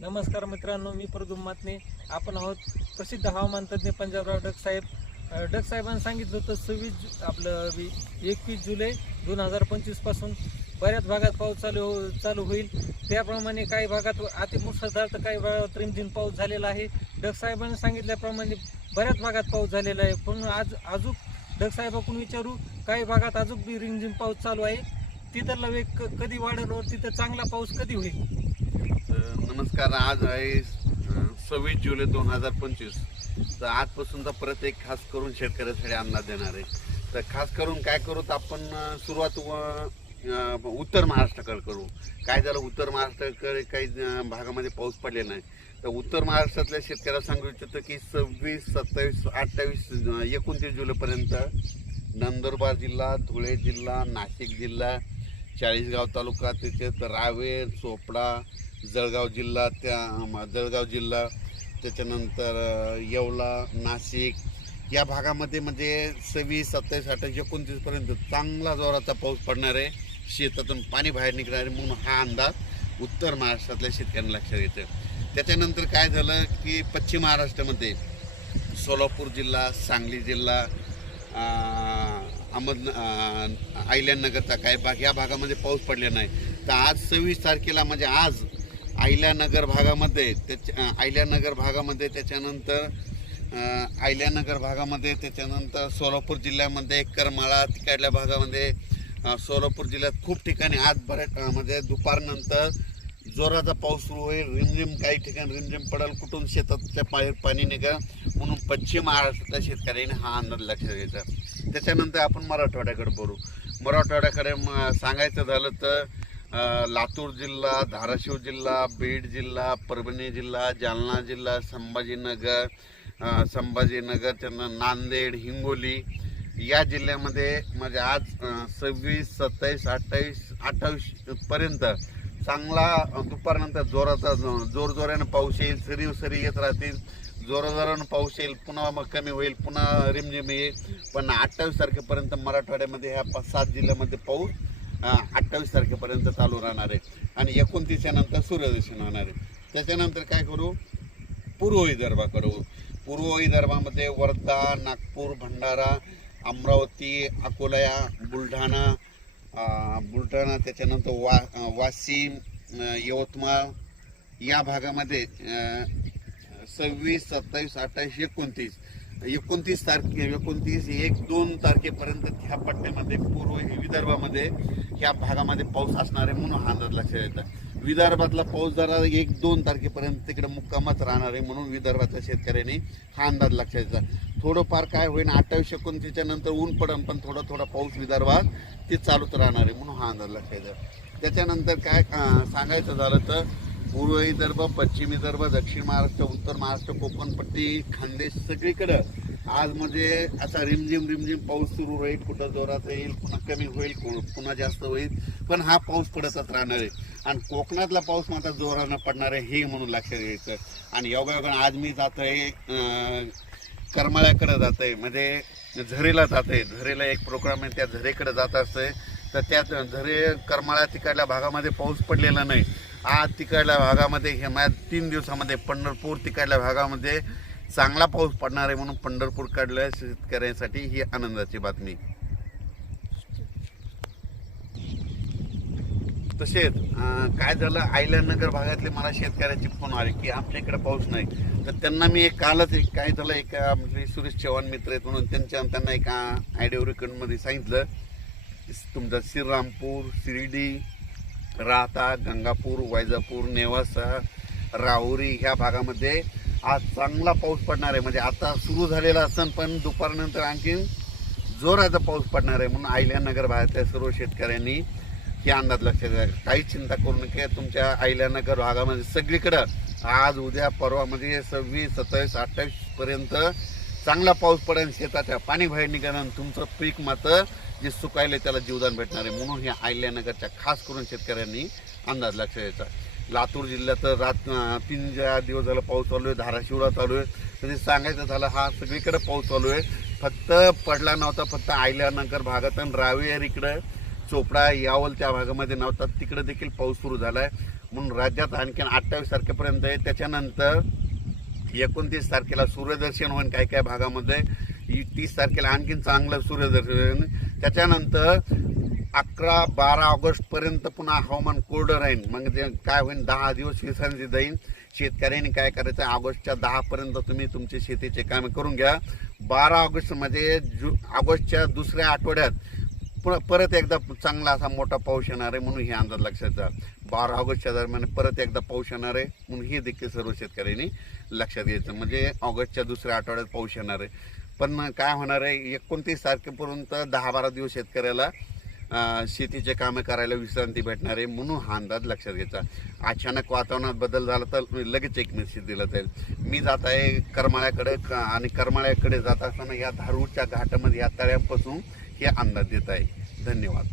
नमस्कार मित्रांनो मी प्रदुम मातने. आपण आहोत प्रसिद्ध हवामान तज्ज्ञ पंजाबराव डक साहेब. डक साहेबांनी सांगितलं होतं सव्वीस आपलं वी- एकवीस जुलै दोन हजार पंचवीसपासून बऱ्याच भागात पाऊस चालू हो- चालू होईल. त्याप्रमाणे काही भागात अतिमुसळधार तर काही भागात रिमझिम पाऊस झालेला आहे. डक साहेबांनी सांगितल्याप्रमाणे बऱ्याच भागात पाऊस झालेला आहे. पण आज अजून डक साहेबाकडून विचारू काही भागात अजून बी रिमझिम पाऊस चालू आहे. तिथला वेग क- कधी वाढेल व तिथं चांगला पाऊस कधी होईल? नमस्कार आज आहे सव्वीस जुलै दोन हजार पंचवीस. तर आजपासून तर परत एक खास करून शेतकऱ्यासाठी अंदाज देणार आहे. तर खास करून काय करू तर आपण सुरुवात व- उत्तर महाराष्ट्राकडे करू. काय झालं उत्तर महाराष्ट्राकडे काही भागामध्ये पाऊस पडलेला नाही. तर उत्तर महाराष्ट्रातल्या शेतकऱ्याला सांगू इच्छितो की सव्वीस सत्तावीस अठ्ठावीस एकोणतीस जुलैपर्यंत नंदुरबार जिल्हा धुळे जिल्हा नाशिक जिल्हा चाळीसगाव तालुका त्याच्यात रावेर चोपडा जळगाव जिल्हा त्या म, जळगाव जिल्हा त्याच्यानंतर येवला नाशिक या भागामध्ये म्हणजे सव्वीस सत्तावीस अठ्ठावीस एकोणतीसपर्यंत चांगला जोराचा पाऊस पडणार आहे शेतातून पाणी बाहेर निघणार आहे म्हणून हा अंदाज उत्तर महाराष्ट्रातल्या शेतकऱ्यांना लक्षात येतं त्याच्यानंतर काय झालं की पश्चिम महाराष्ट्रामध्ये सोलापूर जिल्हा सांगली जिल्हा अहमद आयल्यानगरचा काय भाग या भागामध्ये पाऊस पडला नाही तर आज सव्वीस तारखेला म्हणजे आज अहिल्यानगर भागामध्ये त्याच्या अहिल्यानगर भागामध्ये त्याच्यानंतर आयल्यानगर अहिल्यानगर भागामध्ये त्याच्यानंतर सोलापूर जिल्ह्यामध्ये करमाळा तिकडल्या भागामध्ये सोलापूर जिल्ह्यात खूप ठिकाणी आज बऱ्याच म्हणजे दुपारनंतर जोराचा पाऊस सुरू होईल. रिमझिम काही ठिकाणी रिमझिम पडेल कुठून शेताच्या बाहेर पाणी निघा म्हणून पश्चिम महाराष्ट्रातल्या शेतकऱ्यांनी हा अंदाज लक्षात घ्यायचा. त्याच्यानंतर आपण मराठवाड्याकडे बोलू. मराठवाड्याकडे म- सांगायचं झालं तर लातूर जिल्हा धाराशिव जिल्हा बीड जिल्हा परभणी जिल्हा जालना जिल्हा संभाजीनगर संभाजीनगर त्यांना नांदेड हिंगोली या जिल्ह्यामध्ये म्हणजे आज सव्वीस सत्तावीस अठ्ठावीस अठ्ठावीस पर्यंत चांगला दुपारनंतर जोराचा जो- जोरजोरानं पाऊस येईल सरी सरी येत राहतील. जोराजोरानं पाऊस येईल पुन्हा मग कमी होईल पुन्हा रिमझिम येईल. पण अठ्ठावीस तारखेपर्यंत मराठवाड्यामध्ये ह्या पाच सात जिल्ह्यामध्ये पाऊस अठ्ठावीस तारखेपर्यंत चालू राहणार आहे. आणि एकोणतीसच्या नंतर सूर्यदर्शन होणार आहे. त्याच्यानंतर काय करू? पूर्व विदर्भाकडू पूर्व विदर्भामध्ये वर्धा नागपूर भंडारा अमरावती अकोला बुलढाणा बुलढाणा त्याच्यानंतर वा वाशिम यवतमाळ या भागामध्ये सव्वीस सत्तावीस अठ्ठावीस एकोणतीस एकोणतीस तारखे एकोणतीस एक दोन तारखेपर्यंत ह्या पट्ट्यामध्ये पूर्व विदर्भामध्ये ह्या भागामध्ये पाऊस असणार आहे म्हणून हा अंदाज लक्षात येतात विदर्भातला पाऊस जरा एक दोन तारखेपर्यंत तिकडे मुक्कामच राहणार आहे म्हणून विदर्भातल्या शेतकऱ्यांनी हा अंदाज लक्षात येतात थोडंफार काय होईल अठ्ठावीस एकोणतीसच्या नंतर ऊन पडन पण थोडा थोडा पाऊस विदर्भात ते चालूच राहणार आहे म्हणून हा अंदाज लक्षात येतात त्याच्यानंतर काय सांगायचं झालं तर पूर्व विदर्भ पश्चिम विदर्भ दक्षिण महाराष्ट्र उत्तर महाराष्ट्र कोकणपट्टी खानदेश सगळीकडं. आज म्हणजे असा रिमझिम रिमझिम पाऊस सुरू होईल कुठं जोरात येईल पुन्हा कमी होईल पुन्हा जास्त होईल. पण हा पाऊस पडतच राहणार आहे. आणि कोकणातला पाऊस मात्र जोरानं पडणार आहे हे म्हणून लक्षात घ्यायचं आणि योगायोगानं आज मी जात आहे करमाळ्याकडे जात आहे म्हणजे झरेला जात आहे झरेला एक प्रोग्राम आहे त्या झरेकडे जात असतंय. तर त्या झरे करमाळ्या तिकडल्या भागामध्ये पाऊस पडलेला नाही. आज तिकडल्या भागामध्ये हे माझ्या तीन दिवसामध्ये पंढरपूर तिकडल्या भागामध्ये चांगला पाऊस पडणार आहे म्हणून पंढरपूर काढल्या शेतकऱ्यांसाठी ही आनंदाची बातमी. तसेच काय झालं आयल्यानगर भागातले मला शेतकऱ्याचे फोन आले की आमच्या इकडे पाऊस नाही. तर त्यांना मी एक कालच एक काय झालं एक आपले सुरेश चव्हाण मित्र आहेत म्हणून त्यांच्या त्यांना एका आयडिओ रेकॉर्डमध्ये सांगितलं तुमचा श्रीरामपूर शिर्डी राहता गंगापूर वैजापूर नेवासा राहुरी ह्या भागामध्ये आज चांगला पाऊस पडणार आहे. म्हणजे आता सुरू झालेला असन पण दुपारनंतर आणखीन जोराचा पाऊस पडणार आहे म्हणून आयल्यानगर भागातल्या सर्व शेतकऱ्यांनी हे अंदाज लक्षात घ्या काही चिंता करू नका. तुमच्या आयल्यानगर भागामध्ये सगळीकडं आज उद्या परवामध्ये सव्वीस सत्तावीस अठ्ठावीसपर्यंत चांगला पाऊस पडेल. शेताच्या पाणी बाहेर निघाल्यानं तुमचं पीक मात्र जे सुकायले त्याला जीवदान भेटणार आहे. म्हणून ह्या आयल्यानगरच्या खास करून शेतकऱ्यांनी अंदाज लक्ष द्यायचा. लातूर जिल्ह्यात रात तीन चार दिवस झालं पाऊस चालू आहे धाराशिवला चालू आहे. तरी सांगायचं झालं हा सगळीकडे पाऊस चालू आहे. फक्त पडला नव्हता फक्त आयल्यानगर भागात आणि रावेर इकडं चोपडा यावल त्या भागामध्ये नव्हता. तिकडे देखील पाऊस सुरू झाला आहे म्हणून राज्यात आणखीन अठ्ठावीस तारखेपर्यंत आहे. त्याच्यानंतर एकोणतीस तारखेला सूर्यदर्शन होईल काही काही भागामध्ये. इ- तीस तारखेला आणखीन चांगलं सूर्यदर्शन. त्याच्यानंतर अकरा बारा ऑगस्टपर्यंत पुन्हा हवामान कोरडं राहील मग ते काय होईल दहा दिवस विश्रांती जाईल शेतकऱ्यांनी काय करायचं? ऑगस्टच्या दहापर्यंत तुम्ही तुमचे शेतीचे कामे करून घ्या. बारा ऑगस्टमध्ये म्हणजे जु ऑगस्टच्या दुसऱ्या आठवड्यात पुन्हा परत एकदा चांगला असा मोठा पाऊस येणार आहे म्हणून हे अंदाज लक्षात घ्या बारा ऑगस्टच्या दरम्यान परत एकदा पाऊस येणार आहे म्हणून हे देखील सर्व शेतकऱ्यांनी लक्षात घ्यायचं. म्हणजे ऑगस्टच्या दुसऱ्या आठवड्यात पाऊस येणार आहे. पण काय होणार आहे एकोणतीस तारखेपर्यंत दहा बारा दिवस शेतकऱ्याला शेतीचे कामं करायला विश्रांती भेटणार आहे म्हणून हा अंदाज लक्षात घ्यायचा. अचानक वातावरणात बदल झाला तर लगेच एक मेसेज दिला जाईल. मी जात आहे करमाळ्याकडे क- आणि करमाळ्याकडे जात असताना या धारूरच्या घाटामध्ये या तळ्यांपासून हे अंदाज देत आहे. धन्यवाद.